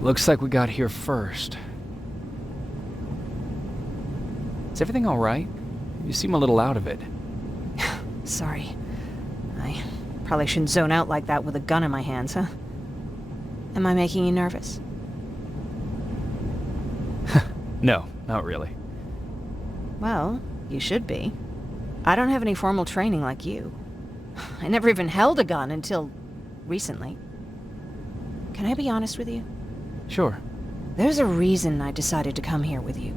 Looks like we got here first. Is everything alright? You seem a little out of it. Sorry. I probably shouldn't zone out like that with a gun in my hands, huh? Am I making you nervous? No, not really. Well, you should be. I don't have any formal training like you. I never even held a gun until recently. Can I be honest with you? Sure. There's a reason I decided to come here with you.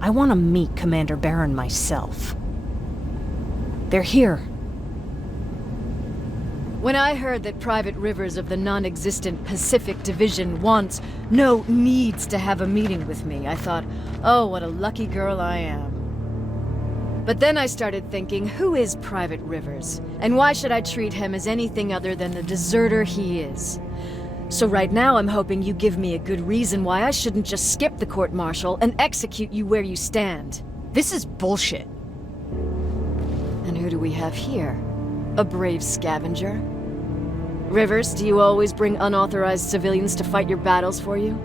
I want to meet Commander Baron myself. They're here. When I heard that Private Rivers of the non-existent Pacific Division needs to have a meeting with me, I thought, oh, what a lucky girl I am. But then I started thinking, who is Private Rivers? And why should I treat him as anything other than the deserter he is? So right now I'm hoping you give me a good reason why I shouldn't just skip the court-martial and execute you where you stand. This is bullshit. And who do we have here? A brave scavenger? Rivers, do you always bring unauthorized civilians to fight your battles for you?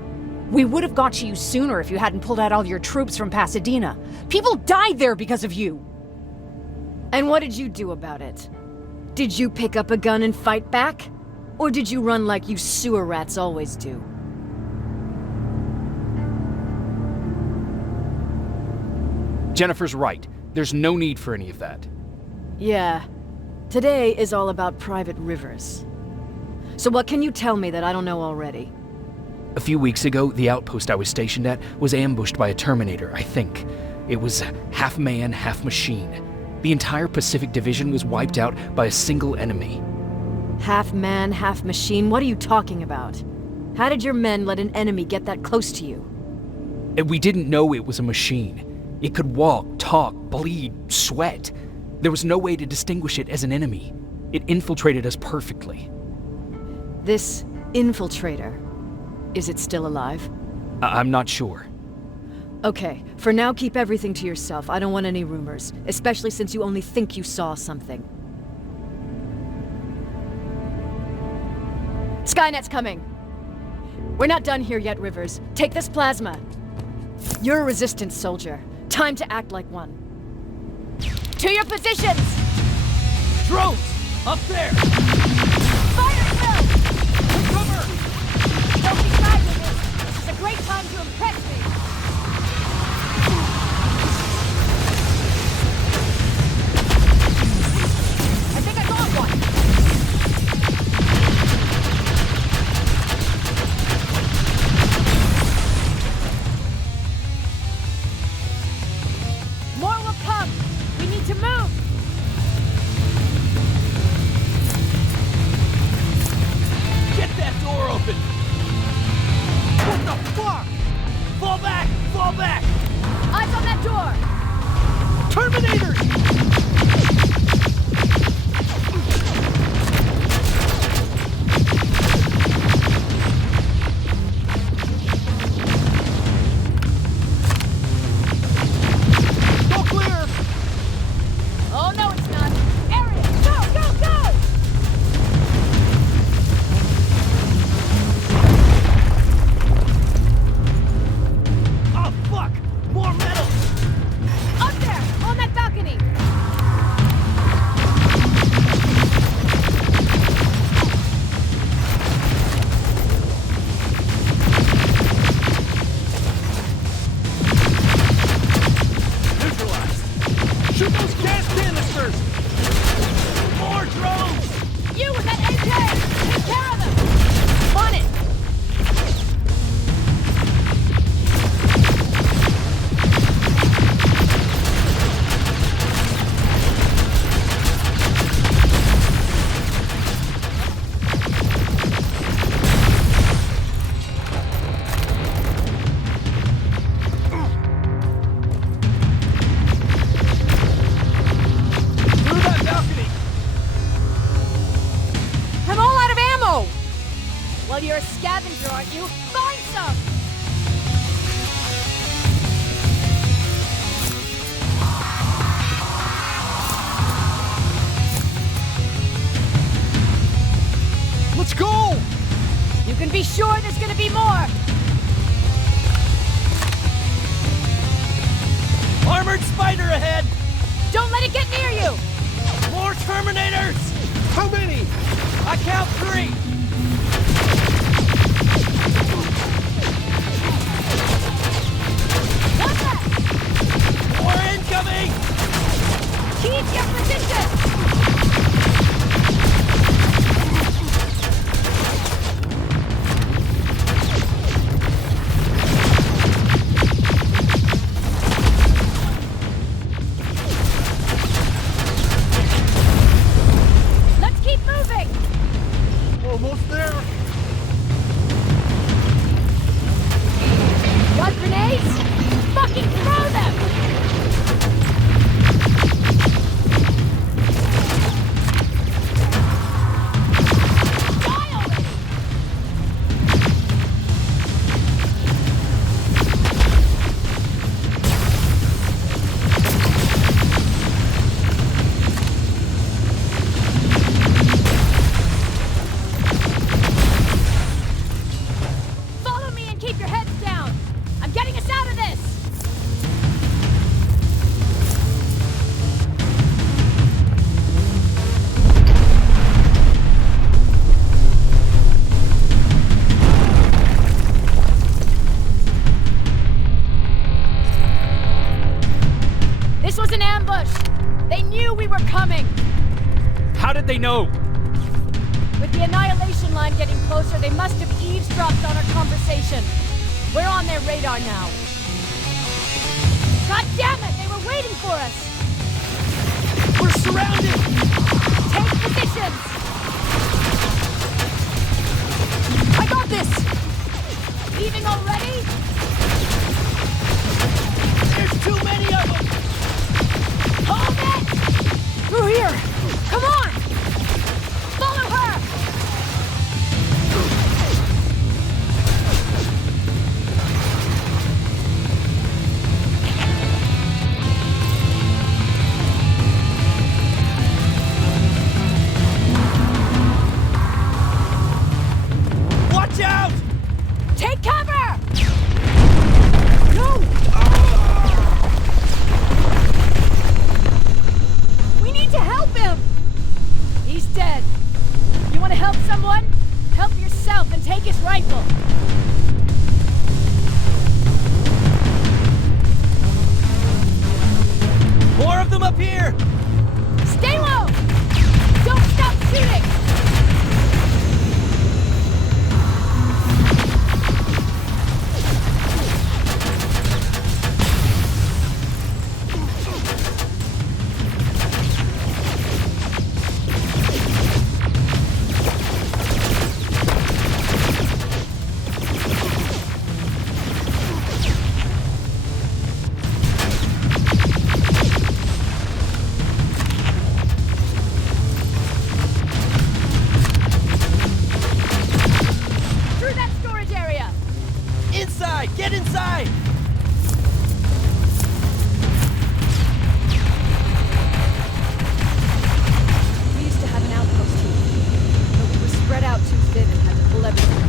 We would have got to you sooner if you hadn't pulled out all your troops from Pasadena. People died there because of you. And what did you do about it? Did you pick up a gun and fight back? Or did you run like you sewer rats always do? Jennifer's right. There's no need for any of that. Yeah. Today is all about Private Rivers. So what can you tell me that I don't know already? A few weeks ago, the outpost I was stationed at was ambushed by a Terminator, I think. It was half man, half machine. The entire Pacific Division was wiped out by a single enemy. Half man, half machine? What are you talking about? How did your men let an enemy get that close to you? And we didn't know it was a machine. It could walk, talk, bleed, sweat. There was no way to distinguish it as an enemy. It infiltrated us perfectly. This infiltrator, is it still alive? I'm not sure. Okay, for now keep everything to yourself. I don't want any rumors, especially since you only think you saw something. Skynet's coming! We're not done here yet, Rivers. Take this plasma. You're a Resistance soldier. Time to act like one. To your positions! Drones! Up there! Fire drill! Cover! Don't be shy, Rivers. This is a great time to impress me. I think I got one. More will come. We need to move. Get that door open! What the fuck? Fall back! Fall back! Eyes on that door. Terminators! Go clear! Oh no, it's not. Area, go, go, go! Oh fuck! More metal! Up there, on that balcony. Neutralized! Shoot those gas canisters! More drones! You with that AK! Take care of them! On it! Through that balcony! I'm all out of ammo! Well, you're a scavenger, aren't you? Find some! Let's go! You can be sure there's gonna be more! Armored spider ahead! Don't let it get near you! More Terminators! How many? I count 3! One left! More incoming! Keep your position! Let's keep moving! Almost there! Got grenades? Fucking throw them! Die already! Follow me and keep your heads down! I'm getting us out of this! This was an ambush! They knew we were coming! How did they know? With the annihilation line getting closer, they must have eavesdropped on our conversation. We're on their radar now. God damn it! They were waiting for us! We're surrounded! Take positions! I got this! Leaving already? There's too many of them! Hold it! Through here! Come on! Follow her! Watch out! Take cover! No! We need to help him! He's dead. You want to help someone? Help yourself and take his rifle. More of them up here! Stay low! Don't stop shooting! Through that storage area! Inside! Get inside! We used to have an outpost here, but we were spread out too thin and had to pull everything.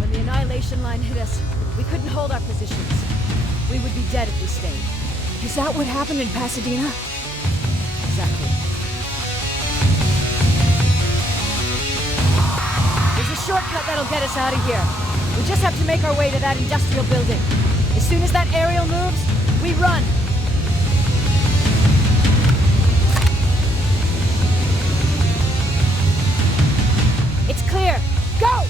When the annihilation line hit us, we couldn't hold our positions. We would be dead if we stayed. Is that what happened in Pasadena? Exactly. There's a shortcut that'll get us out of here. We just have to make our way to that industrial building. As soon as that aerial moves, we run. It's clear. Go!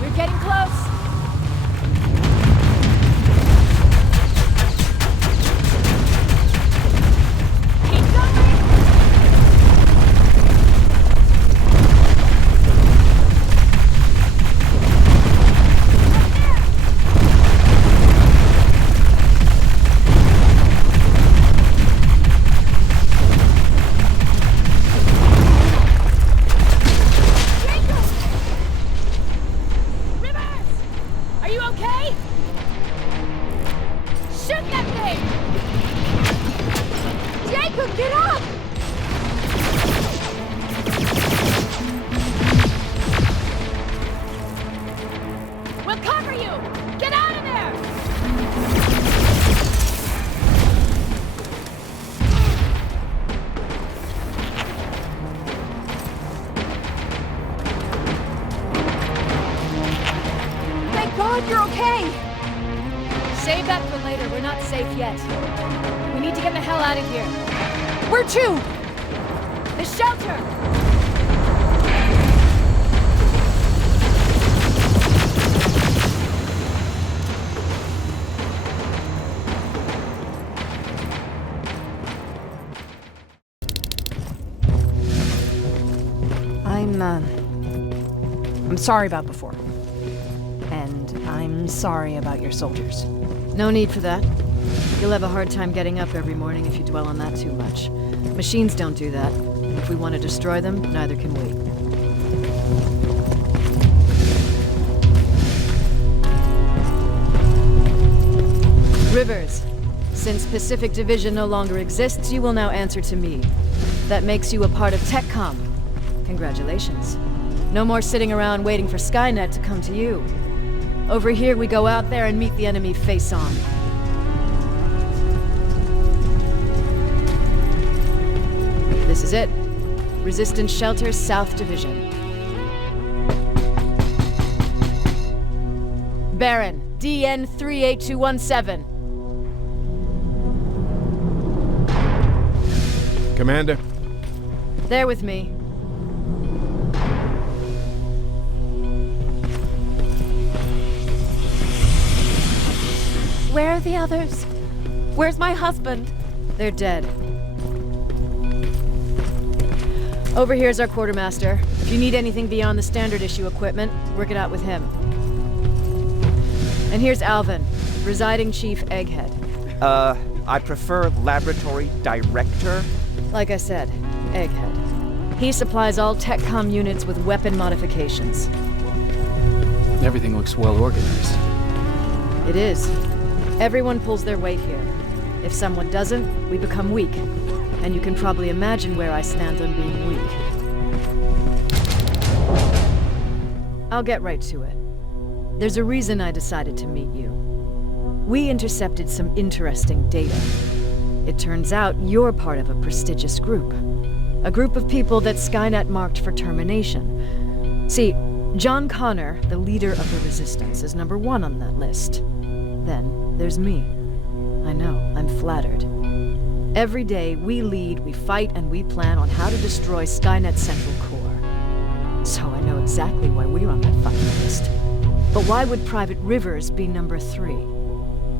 We're getting close. hope you're okay! Save that for later. We're not safe yet. We need to get the hell out of here. Where to? The shelter! I'm sorry about before. And I'm sorry about your soldiers. No need for that. You'll have a hard time getting up every morning if you dwell on that too much. Machines don't do that. And if we want to destroy them, neither can we. Rivers. Since Pacific Division no longer exists, you will now answer to me. That makes you a part of TechCom. Congratulations. No more sitting around waiting for Skynet to come to you. Over here, we go out there and meet the enemy face on. This is it. Resistance Shelter, South Division. Baron, DN 38217. Commander? There with me. Where are the others? Where's my husband? They're dead. Over here's our quartermaster. If you need anything beyond the standard issue equipment, work it out with him. And here's Alvin, Presiding Chief Egghead. I prefer Laboratory Director. Like I said, Egghead. He supplies all TechCom units with weapon modifications. Everything looks well organized. It is. Everyone pulls their weight here. If someone doesn't, we become weak. And you can probably imagine where I stand on being weak. I'll get right to it. There's a reason I decided to meet you. We intercepted some interesting data. It turns out you're part of a prestigious group. A group of people that Skynet marked for termination. See, John Connor, the leader of the Resistance, is number 1 on that list. Then there's me. I know, I'm flattered. Every day, we lead, we fight, and we plan on how to destroy Skynet's central core. So I know exactly why we're on that fucking list. But why would Private Rivers be number 3?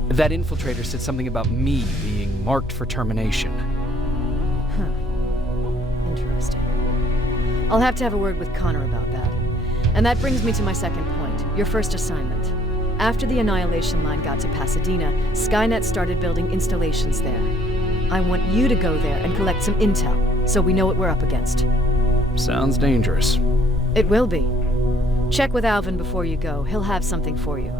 That infiltrator said something about me being marked for termination. Huh. Interesting. I'll have to have a word with Connor about that. And that brings me to my second point, your first assignment. After the Annihilation Line got to Pasadena, Skynet started building installations there. I want you to go there and collect some intel, so we know what we're up against. Sounds dangerous. It will be. Check with Alvin before you go. He'll have something for you.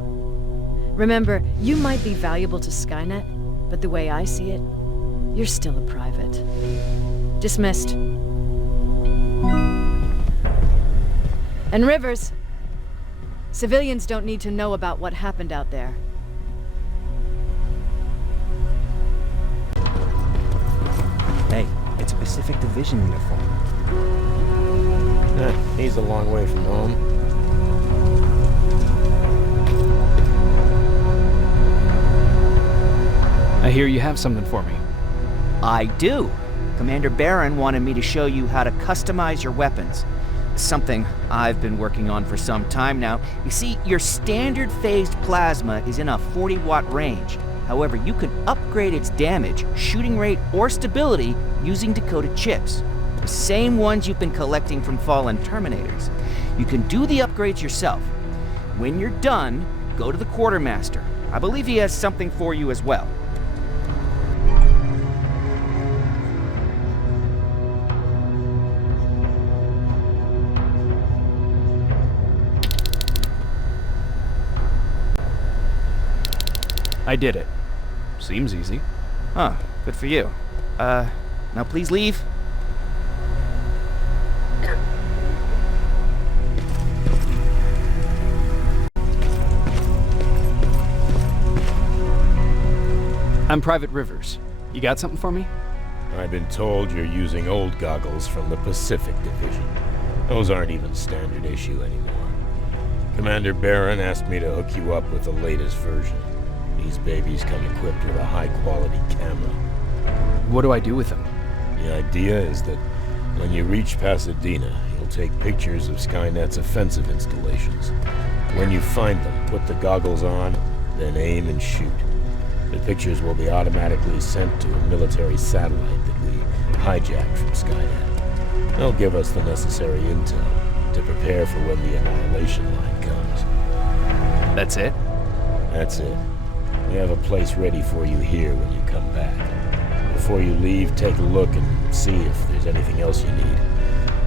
Remember, you might be valuable to Skynet, but the way I see it, you're still a private. Dismissed. And Rivers, civilians don't need to know about what happened out there. Hey, it's a Pacific Division uniform. He's a long way from home. I hear you have something for me. I do. Commander Baron wanted me to show you how to customize your weapons. Something I've been working on for some time now. You see, your standard phased plasma is in a 40-watt range. However, you can upgrade its damage, shooting rate, or stability using decoded chips. The same ones you've been collecting from fallen Terminators. You can do the upgrades yourself. When you're done, go to the quartermaster. I believe he has something for you as well. I did it. Seems easy. Huh, good for you. Now please leave. I'm Private Rivers. You got something for me? I've been told you're using old goggles from the Pacific Division. Those aren't even standard issue anymore. Commander Barron asked me to hook you up with the latest version. These babies come equipped with a high-quality camera. What do I do with them? The idea is that when you reach Pasadena, you'll take pictures of Skynet's offensive installations. When you find them, put the goggles on, then aim and shoot. The pictures will be automatically sent to a military satellite that we hijacked from Skynet. They'll give us the necessary intel to prepare for when the annihilation line comes. That's it? That's it. We have a place ready for you here when you come back. Before you leave, take a look and see if there's anything else you need.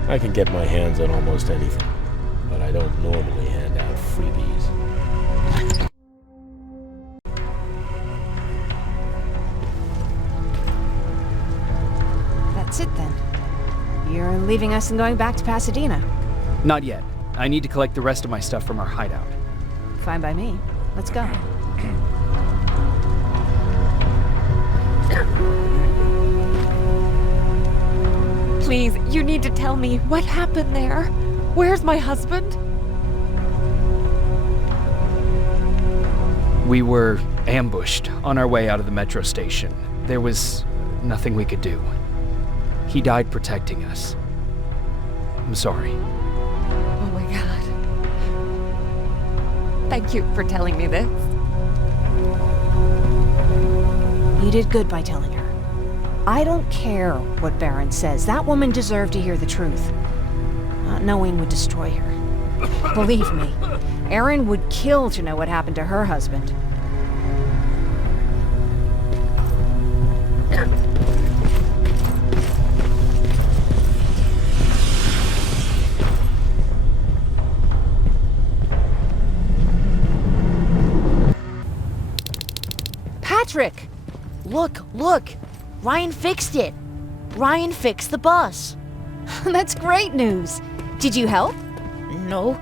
I can get my hands on almost anything, but I don't normally hand out freebies. That's it then. You're leaving us and going back to Pasadena. Not yet. I need to collect the rest of my stuff from our hideout. Fine by me. Let's go. Please, you need to tell me what happened there. Where's my husband? We were ambushed on our way out of the metro station. There was nothing we could do. He died protecting us. I'm sorry. Oh my god. Thank you for telling me this. You did good by telling her. I don't care what Barron says. That woman deserved to hear the truth. Not knowing would destroy her. Believe me, Erin would kill to know what happened to her husband. Patrick! Look! Ryan fixed it! Ryan fixed the bus! That's great news. Did you help? No.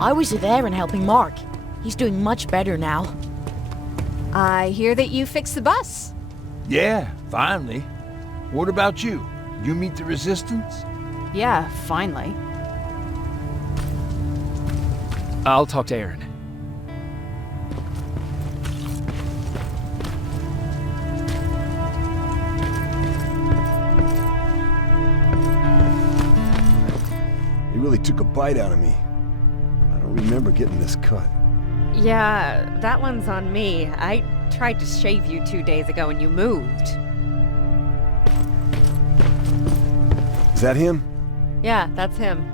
I was there and helping Mark. He's doing much better now. I hear that you fixed the bus. Yeah, finally. What about you? You meet the Resistance? Yeah, finally. I'll talk to Erin. He really took a bite out of me. I don't remember getting this cut. Yeah, that one's on me. I tried to shave you 2 days ago and you moved. Is that him? Yeah, that's him.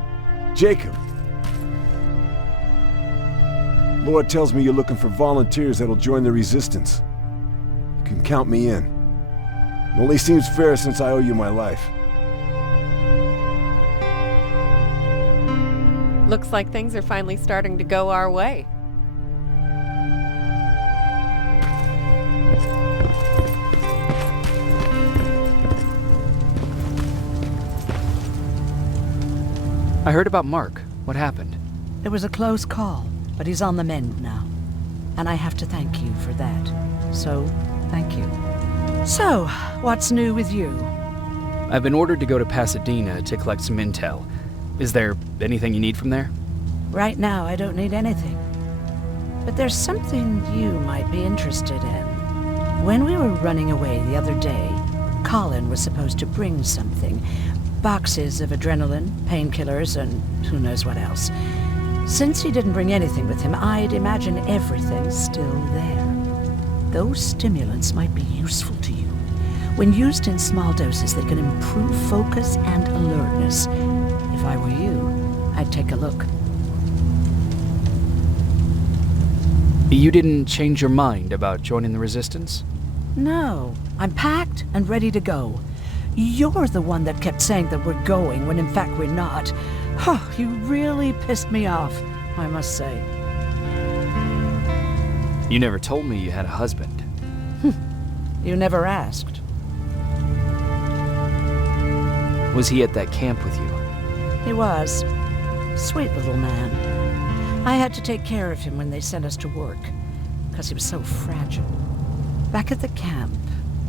Jacob. Lord tells me you're looking for volunteers that'll join the Resistance. You can count me in. It only seems fair since I owe you my life. Looks like things are finally starting to go our way. I heard about Mark. What happened? It was a close call, but he's on the mend now. And I have to thank you for that. So, thank you. So, what's new with you? I've been ordered to go to Pasadena to collect some intel. Is there anything you need from there? Right now, I don't need anything. But there's something you might be interested in. When we were running away the other day, Colin was supposed to bring something. Boxes of adrenaline, painkillers, and who knows what else. Since he didn't bring anything with him, I'd imagine everything's still there. Those stimulants might be useful to you. When used in small doses, they can improve focus and alertness. If I were you, I'd take a look. You didn't change your mind about joining the Resistance? No, I'm packed and ready to go. You're the one that kept saying that we're going when in fact we're not. Oh, you really pissed me off, I must say. You never told me you had a husband. You never asked. Was he at that camp with you? He was. Sweet little man. I had to take care of him when they sent us to work, because he was so fragile. Back at the camp,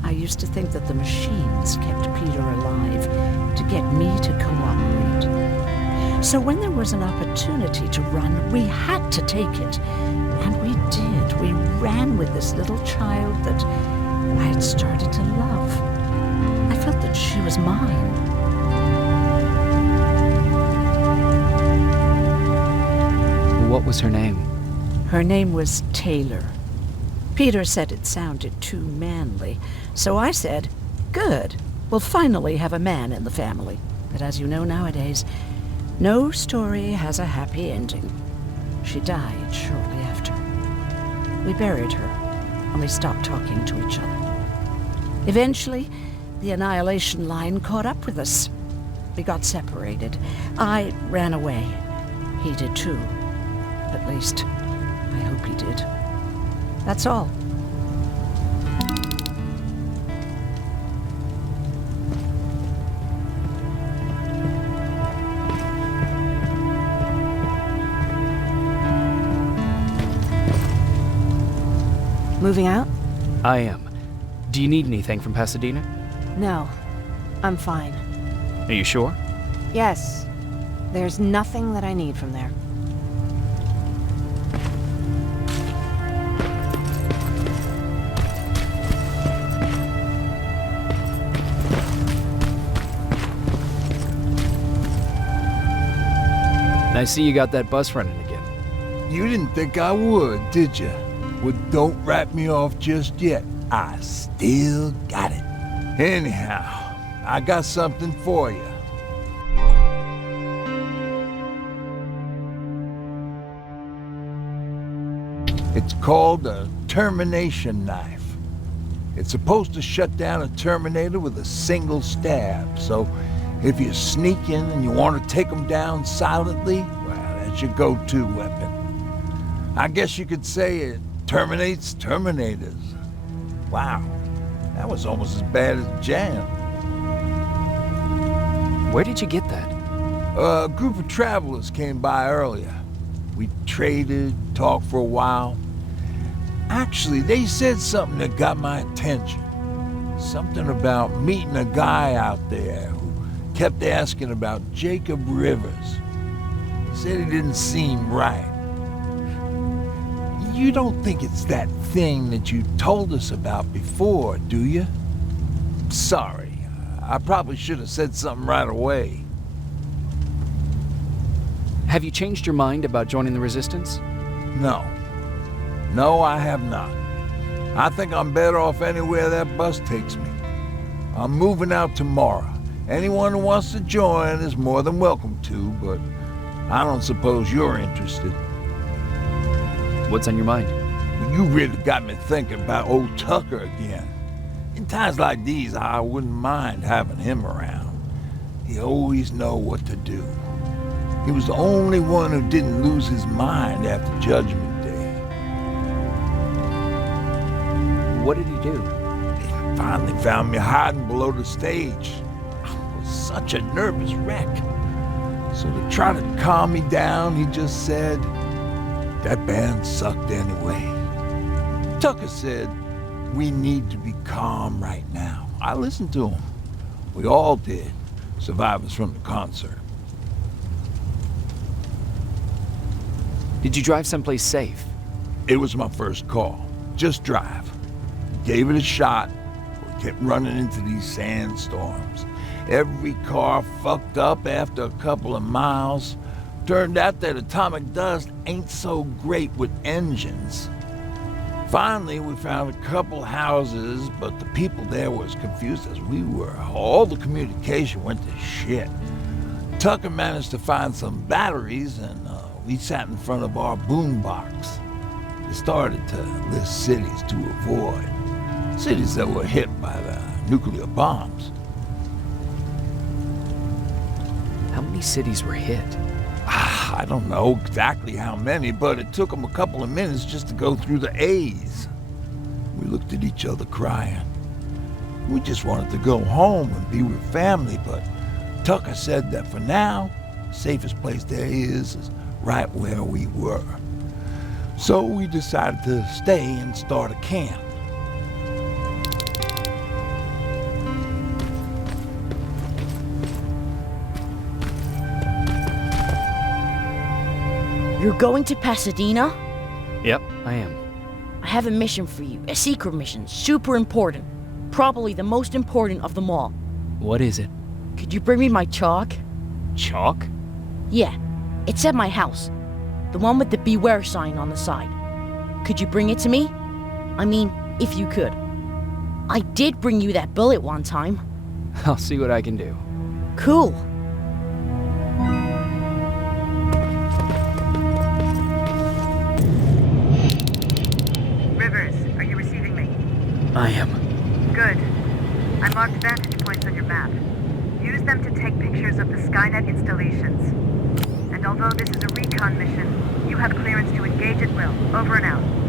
I used to think that the machines kept Peter alive to get me to cooperate. So when there was an opportunity to run, we had to take it. And we did. We ran with this little child that I had started to love. I felt that she was mine. What was her name? Her name was Taylor. Peter said it sounded too manly, so I said, good, we'll finally have a man in the family. But as you know nowadays, no story has a happy ending. She died shortly after. We buried her, and we stopped talking to each other. Eventually, the Annihilation Line caught up with us. We got separated. I ran away. He did too. At least, I hope he did. That's all. Moving out? I am. Do you need anything from Pasadena? No. I'm fine. Are you sure? Yes. There's nothing that I need from there. I see you got that bus running again. You didn't think I would, did you? Well, don't wrap me off just yet. I still got it. Anyhow, I got something for you. It's called a termination knife. It's supposed to shut down a Terminator with a single stab, so if you're sneaking and you want to take them down silently, well, that's your go-to weapon. I guess you could say it terminates Terminators. Wow, that was almost as bad as jam. Where did you get that? A group of travelers came by earlier. We traded, talked for a while. Actually, they said something that got my attention. Something about meeting a guy out there who kept asking about Jacob Rivers. He said he didn't seem right. You don't think it's that thing that you told us about before, do you? Sorry, I probably should have said something right away. Have you changed your mind about joining the Resistance? No. No, I have not. I think I'm better off anywhere that bus takes me. I'm moving out tomorrow. Anyone who wants to join is more than welcome to, but I don't suppose you're interested. What's on your mind? You really got me thinking about old Tucker again. In times like these, I wouldn't mind having him around. He always know what to do. He was the only one who didn't lose his mind after Judgment Day. What did he do? He finally found me hiding below the stage. I was such a nervous wreck. So to try to calm me down, he just said, that band sucked anyway. Tucker said, we need to be calm right now. I listened to him. We all did, survivors from the concert. Did you drive someplace safe? It was my first call. Just drive. Gave it a shot. We kept running into these sandstorms. Every car fucked up after a couple of miles. Turned out that atomic dust ain't so great with engines. Finally, we found a couple houses, but the people there were as confused as we were. All the communication went to shit. Tucker managed to find some batteries, and we sat in front of our boombox. They started to list cities to avoid. Cities that were hit by the nuclear bombs. How many cities were hit? I don't know exactly how many, but it took them a couple of minutes just to go through the A's. We looked at each other crying. We just wanted to go home and be with family, but Tucker said that for now, the safest place there is right where we were. So we decided to stay and start a camp. You're going to Pasadena? Yep, I am. I have a mission for you. A secret mission. Super important. Probably the most important of them all. What is it? Could you bring me my chalk? Chalk? Yeah. It's at my house. The one with the beware sign on the side. Could you bring it to me? I mean, if you could. I did bring you that bullet one time. I'll see what I can do. Cool. Rivers, are you receiving me? I am. Good. I marked vantage points on your map. Use them to take pictures of the Skynet installations. And although this is a recon mission, you have clearance to engage at will. Over and out.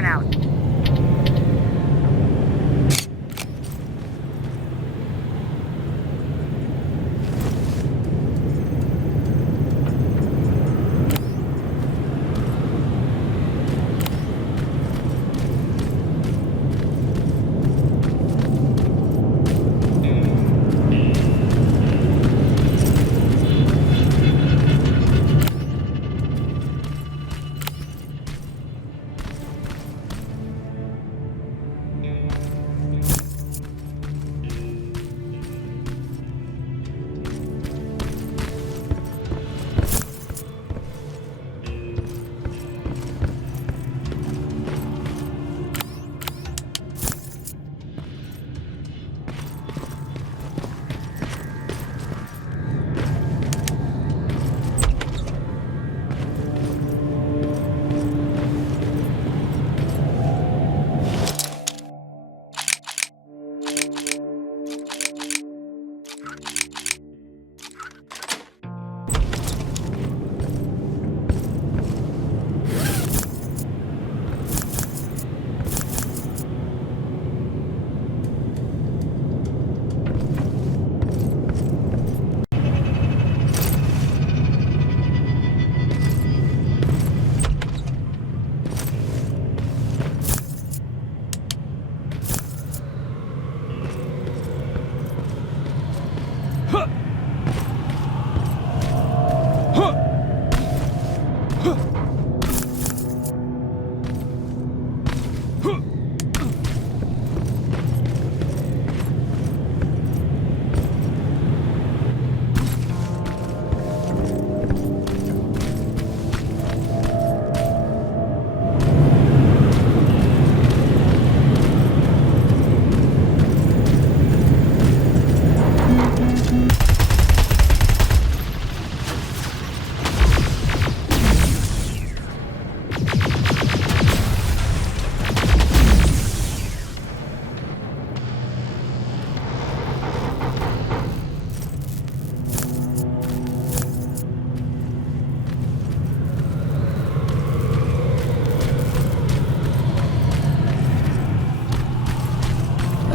and out.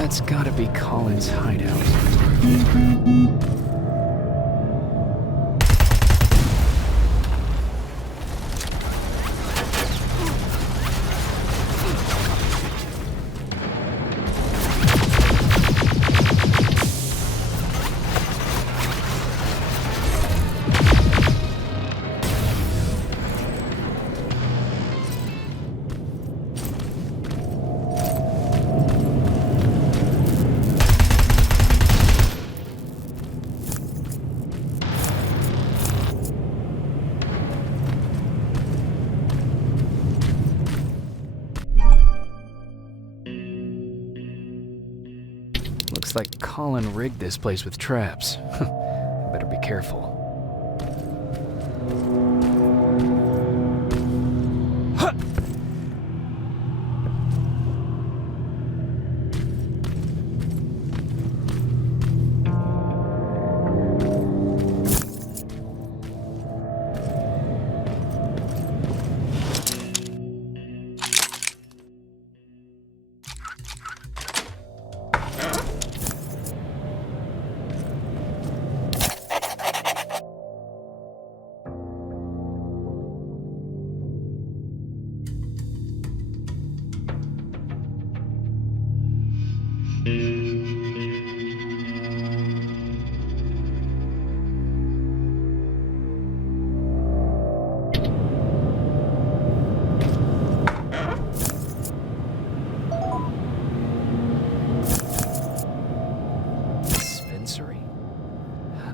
That's gotta be Colin's hideout. Looks like Colin rigged this place with traps. Better be careful.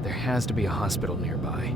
There has to be a hospital nearby.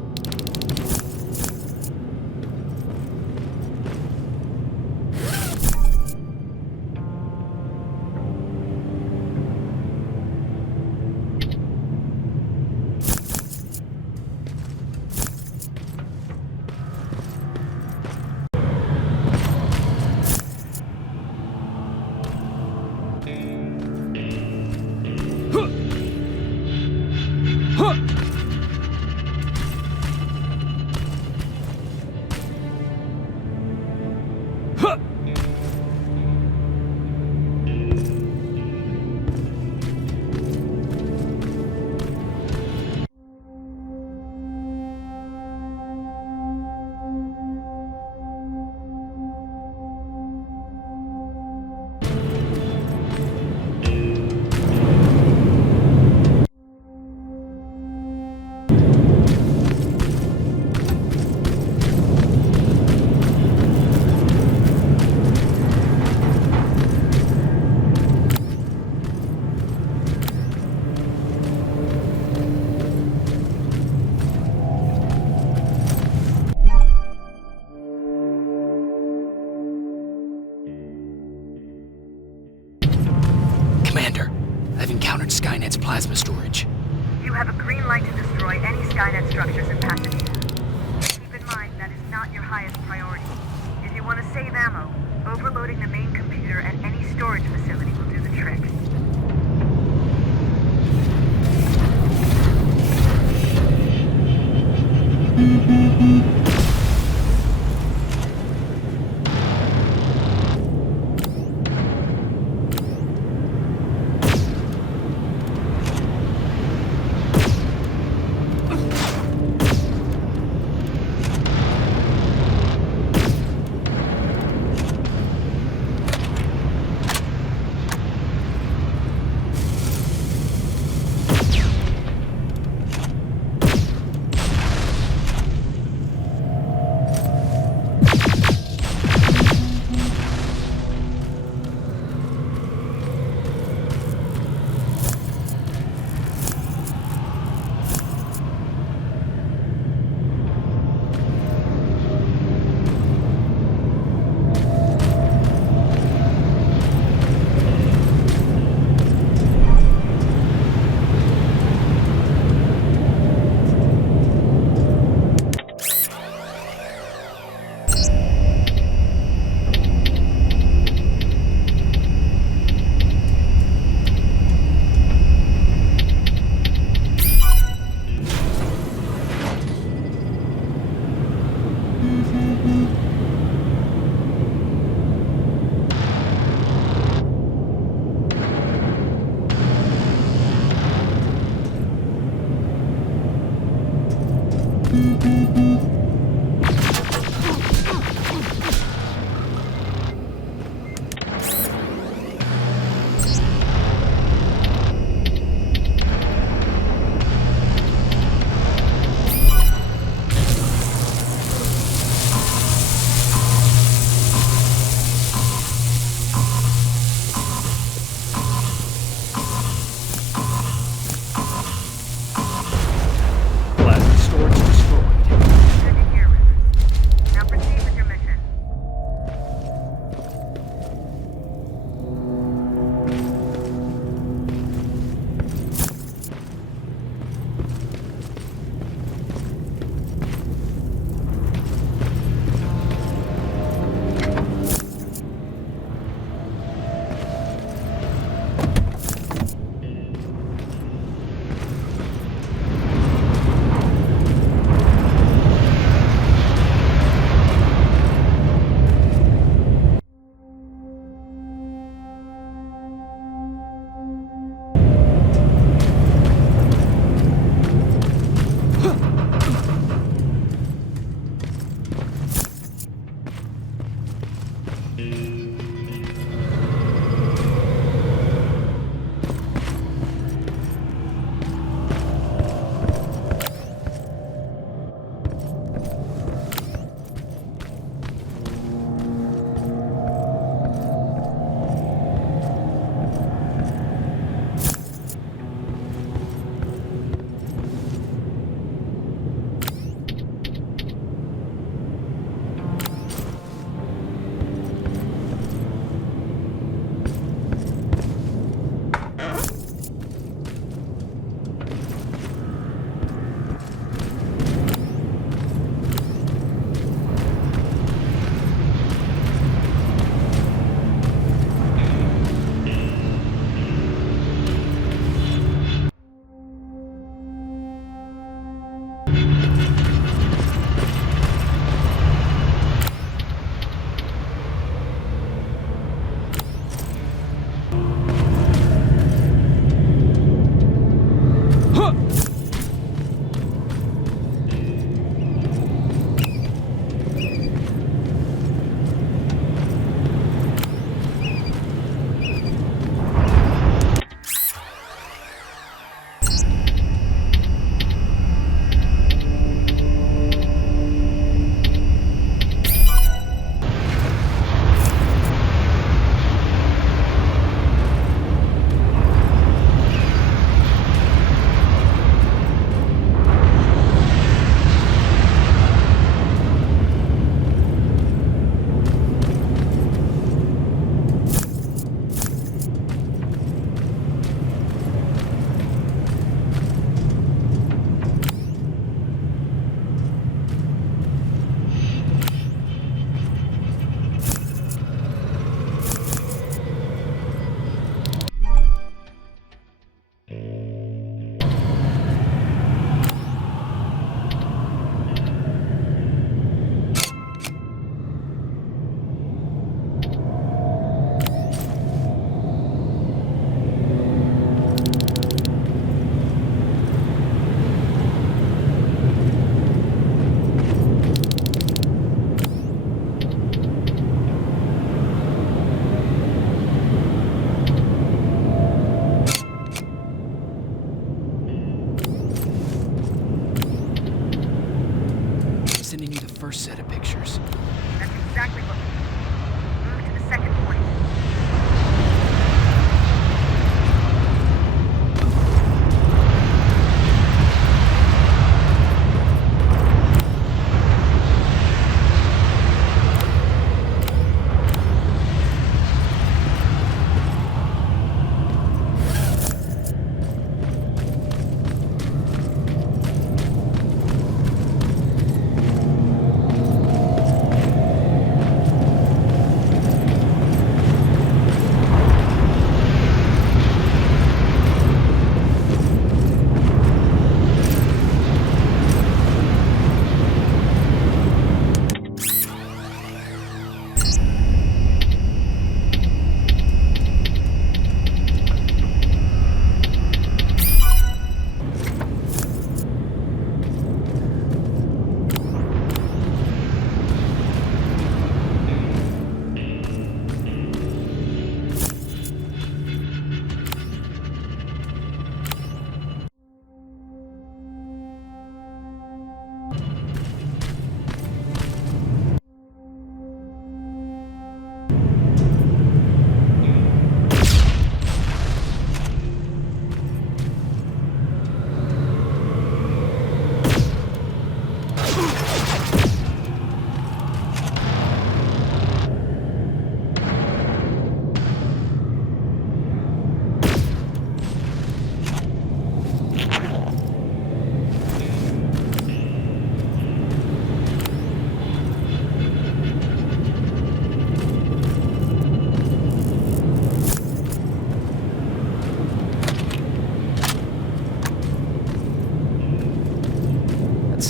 encountered Skynet's plasma storage. You have a green light to destroy any Skynet structures in Pasadena. Keep in mind that is not your highest priority. If you want to save ammo, overloading the main computer at any storage facility will do the trick. Plasma storage destroyed. Good to hear, Rivers. Now proceed with your mission.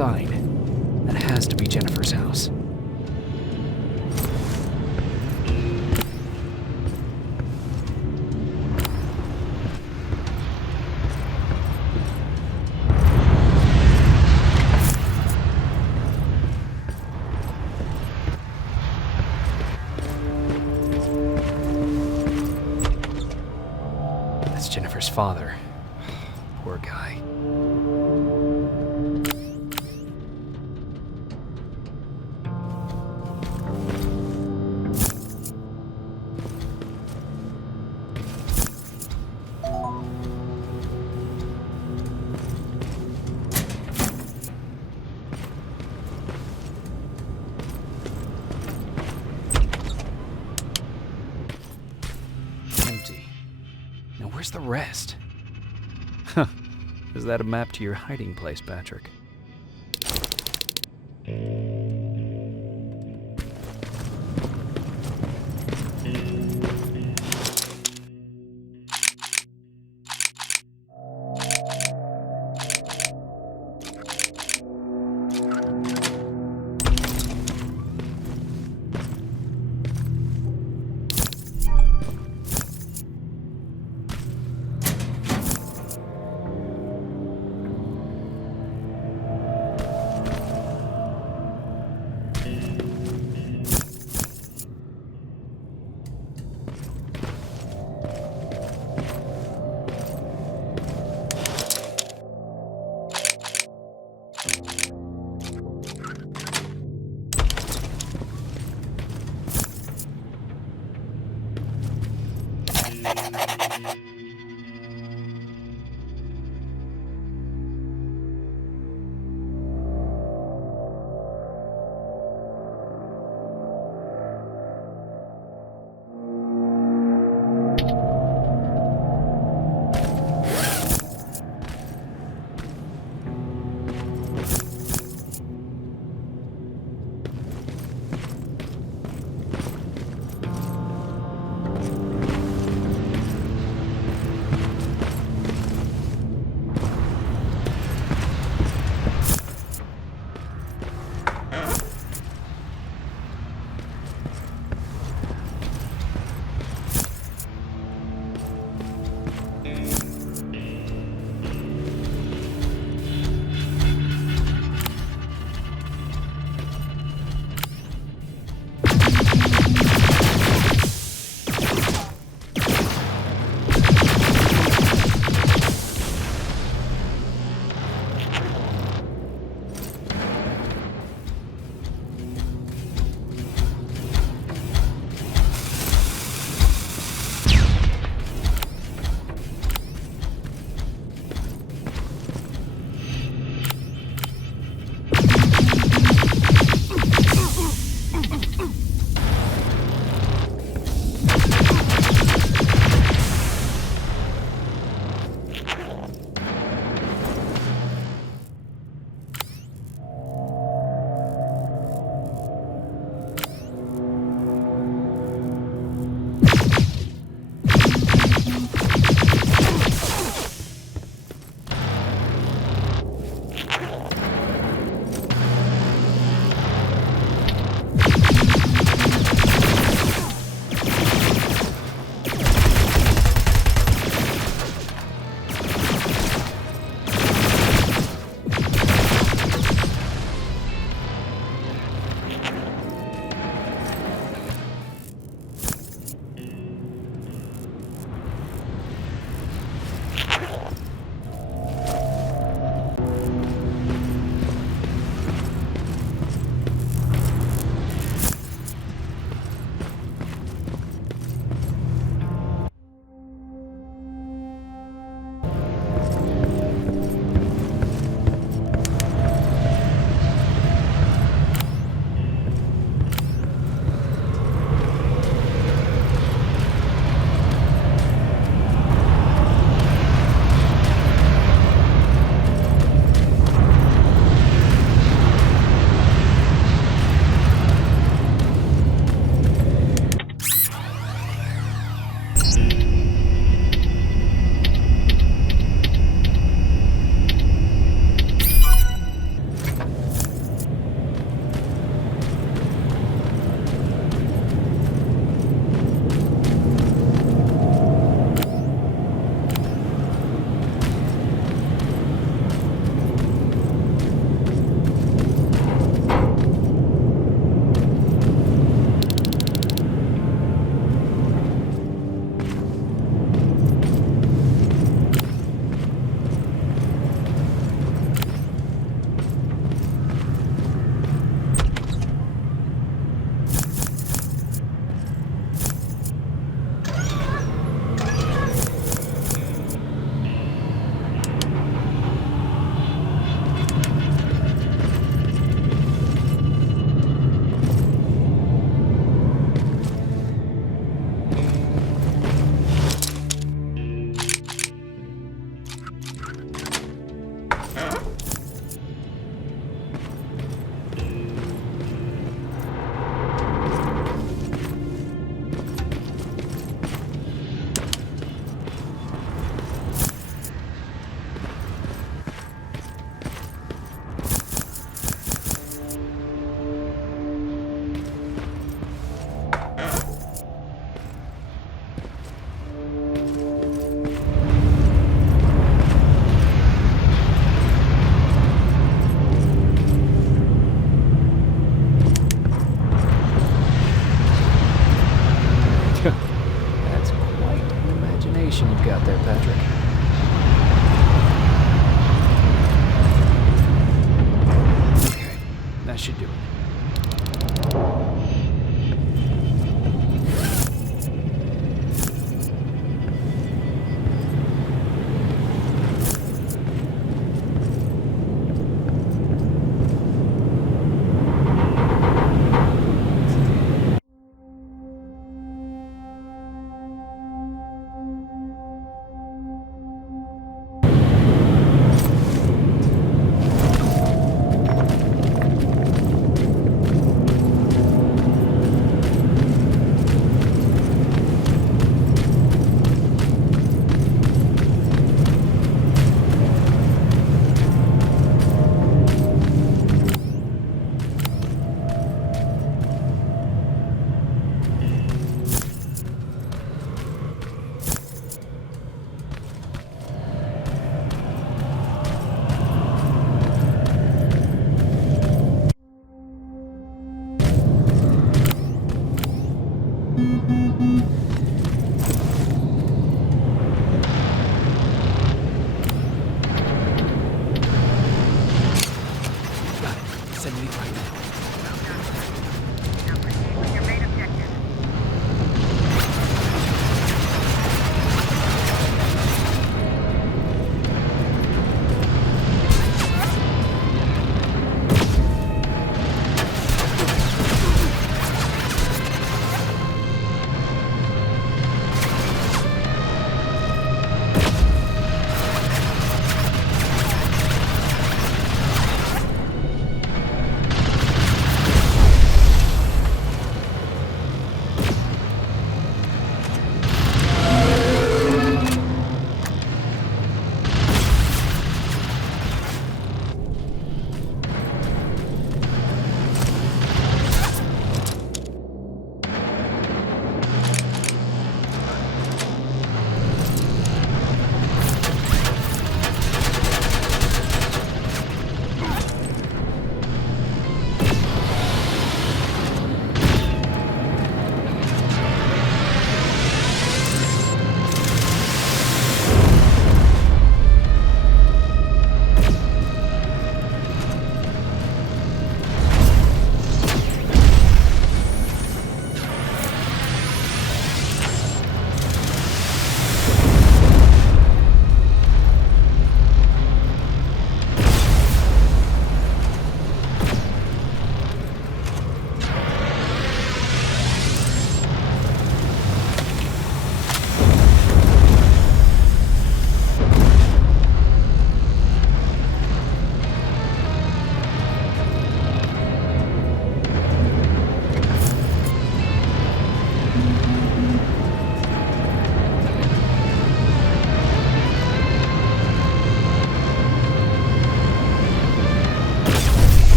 outside. That has to be Jennifer's house. That's Jennifer's father. Poor guy. Empty. Now where's the rest? Huh. Is that a map to your hiding place, Patrick? reputation you've got there, Patrick. Okay, that should do it.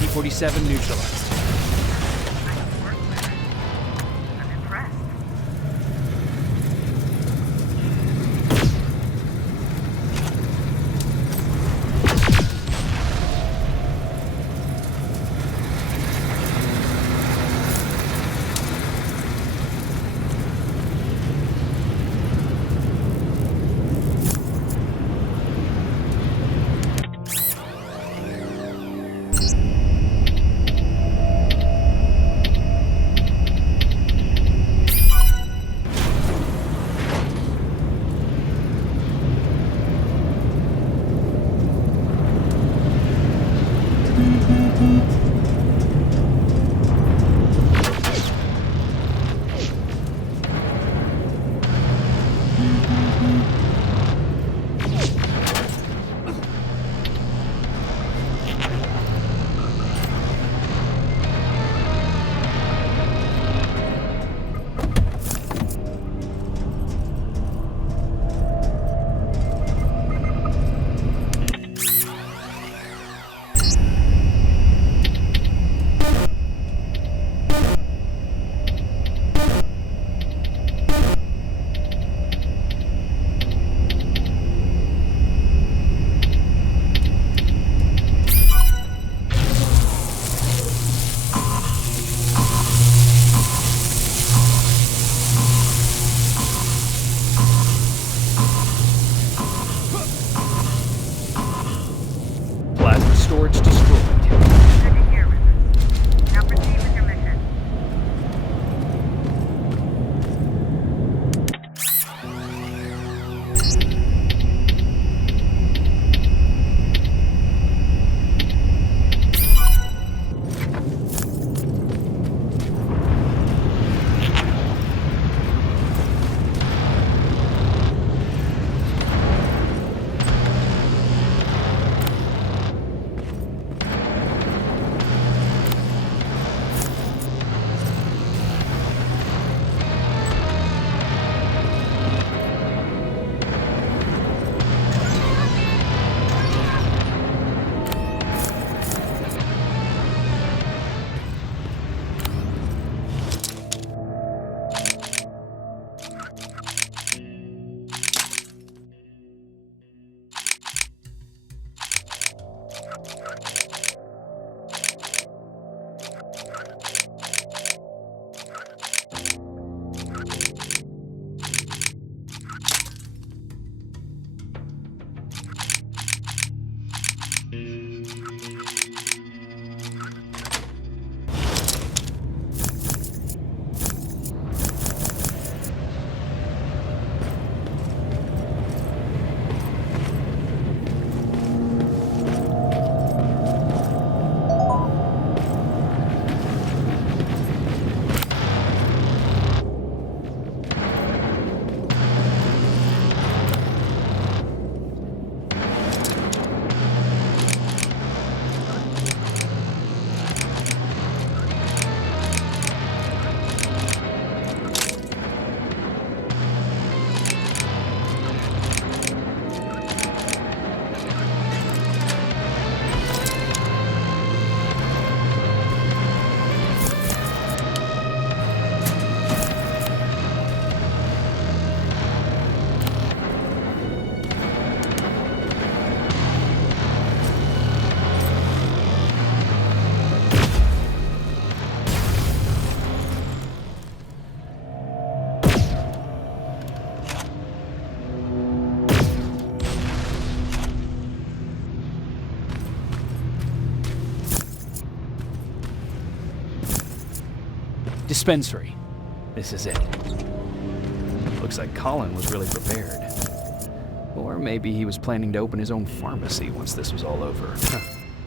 T-47 neutralized. I'm impressed. dispensary. This is it. Looks like Colin was really prepared. Or maybe he was planning to open his own pharmacy once this was all over.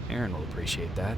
Aaron will appreciate that.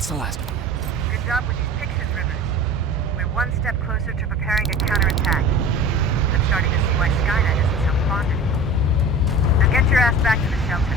That's the last one. Good job with these pictures, Rivers. We're one step closer to preparing a counterattack. I'm starting to see why Skynet isn't so fond of you. Now get your ass back to the shelter.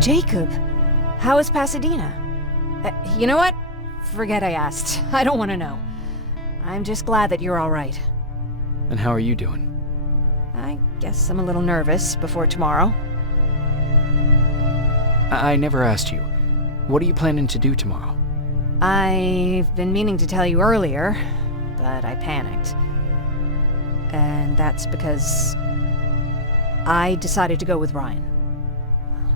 Jacob, how is Pasadena? You know what? Forget I asked. I don't want to know. I'm just glad that you're all right. And how are you doing? I guess I'm a little nervous before tomorrow. I never asked you. What are you planning to do tomorrow? I've been meaning to tell you earlier, but I panicked. And that's because I decided to go with Ryan.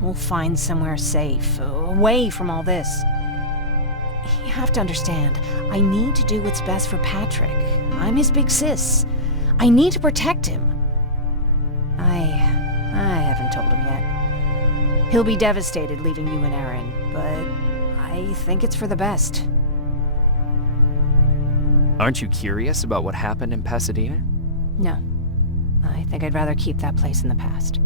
We'll find somewhere safe, away from all this. You have to understand, I need to do what's best for Patrick. I'm his big sis. I need to protect him. I haven't told him yet. He'll be devastated leaving you and Aaron, but I think it's for the best. Aren't you curious about what happened in Pasadena? No. I think I'd rather keep that place in the past.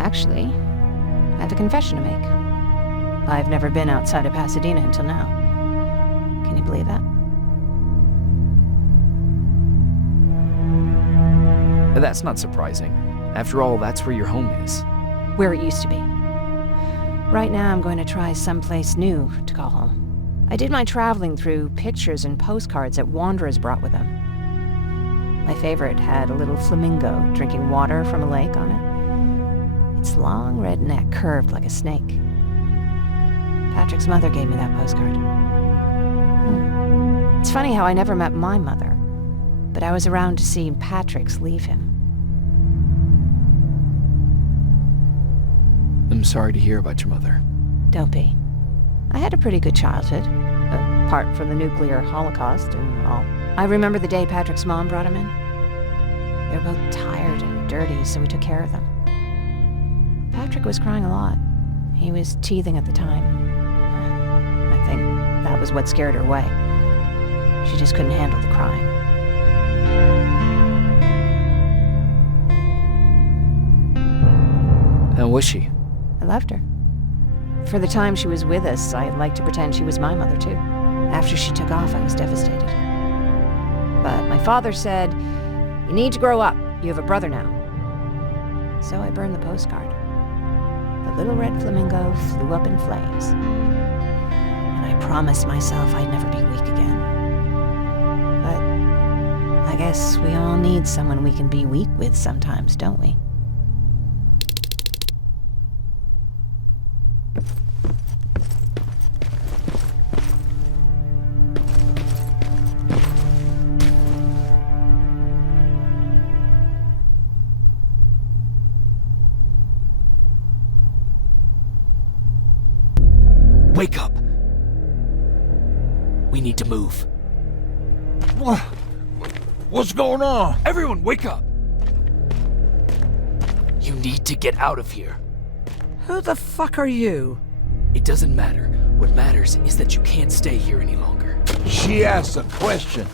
Actually, I have a confession to make. I've never been outside of Pasadena until now. Can you believe that? That's not surprising. After all, that's where your home is. Where it used to be. Right now, I'm going to try someplace new to call home. I did my traveling through pictures and postcards that wanderers brought with them. My favorite had a little flamingo drinking water from a lake on it. Its long red neck curved like a snake. Patrick's mother gave me that postcard. It's funny how I never met my mother, but I was around to see Patrick's leave him. I'm sorry to hear about your mother. Don't be. I had a pretty good childhood, apart from the nuclear holocaust and all. I remember the day Patrick's mom brought him in. They were both tired and dirty, so we took care of them. Patrick was crying a lot. He was teething at the time. I think that was what scared her away. She just couldn't handle the crying. How was she? I loved her. For the time she was with us, I liked to pretend she was my mother too. After she took off, I was devastated. But my father said, "You need to grow up. You have a brother now." So I burned the postcard. The little red flamingo flew up in flames. And I promised myself I'd never be weak again. But I guess we all need someone we can be weak with sometimes, don't we? Wake up! We need to move. What's going on? Everyone, wake up! You need to get out of here. Who the fuck are you? It doesn't matter. What matters is that you can't stay here any longer. She asked a question,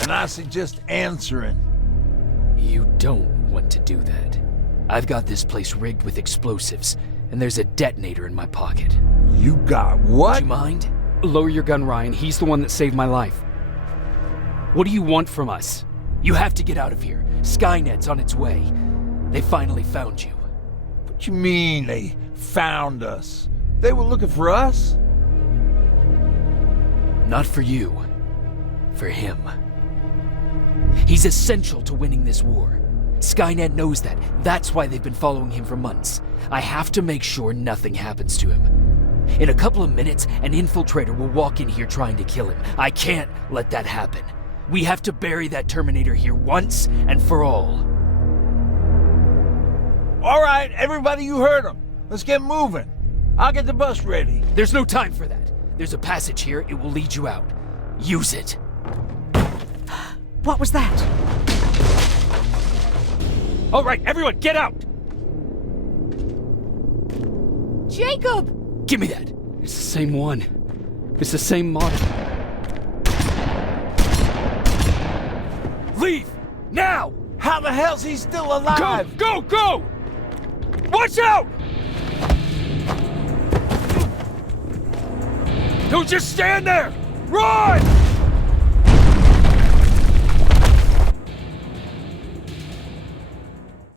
and I suggest answering. You don't want to do that. I've got this place rigged with explosives, and there's a detonator in my pocket. You got what? Do you mind? Lower your gun, Ryan. He's the one that saved my life. What do you want from us? You have to get out of here. Skynet's on its way. They finally found you. What you mean they found us? They were looking for us? Not for you. For him. He's essential to winning this war. Skynet knows that. That's why they've been following him for months. I have to make sure nothing happens to him. In a couple of minutes, an infiltrator will walk in here trying to kill him. I can't let that happen. We have to bury that Terminator here once and for all. All right, everybody, you heard him. Let's get moving. I'll get the bus ready. There's no time for that. There's a passage here. It will lead you out. Use it. What was that? All right, everyone, get out! Jacob! Give me that. It's the same one. It's the same model. Leave! Now! How the hell's he still alive? Go! Go! Watch out! Don't just stand there! Run!